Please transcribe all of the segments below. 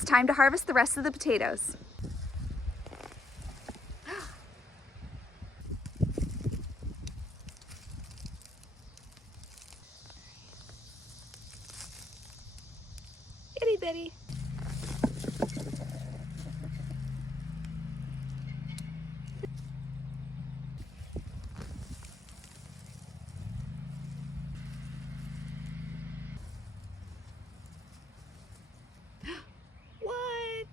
it's time to harvest the rest of the potatoes. Itty bitty. What?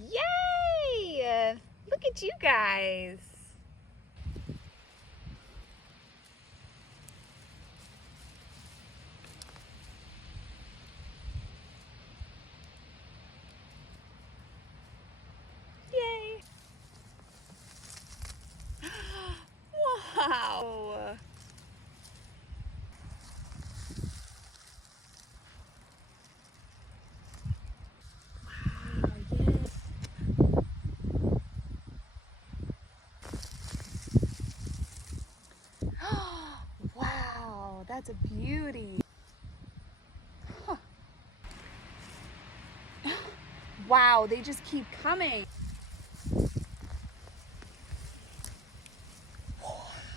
Yay! Look at you guys. Yay! Wow! Wow, that's a beauty. Huh. Wow, they just keep coming.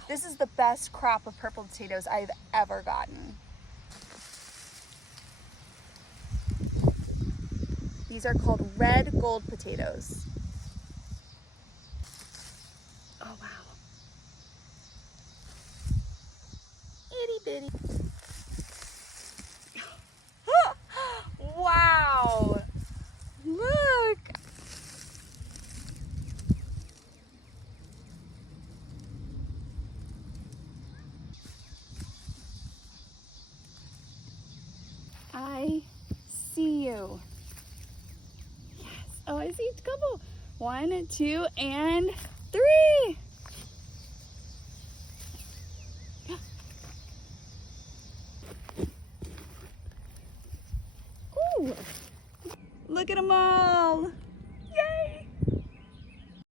This is the best crop of purple potatoes I've ever gotten. These are called red gold potatoes. Oh wow. Itty bitty. Wow. Look. I see you. Yes. Oh, I see a couple. 1, 2, and 3. Ooh. Look at them all.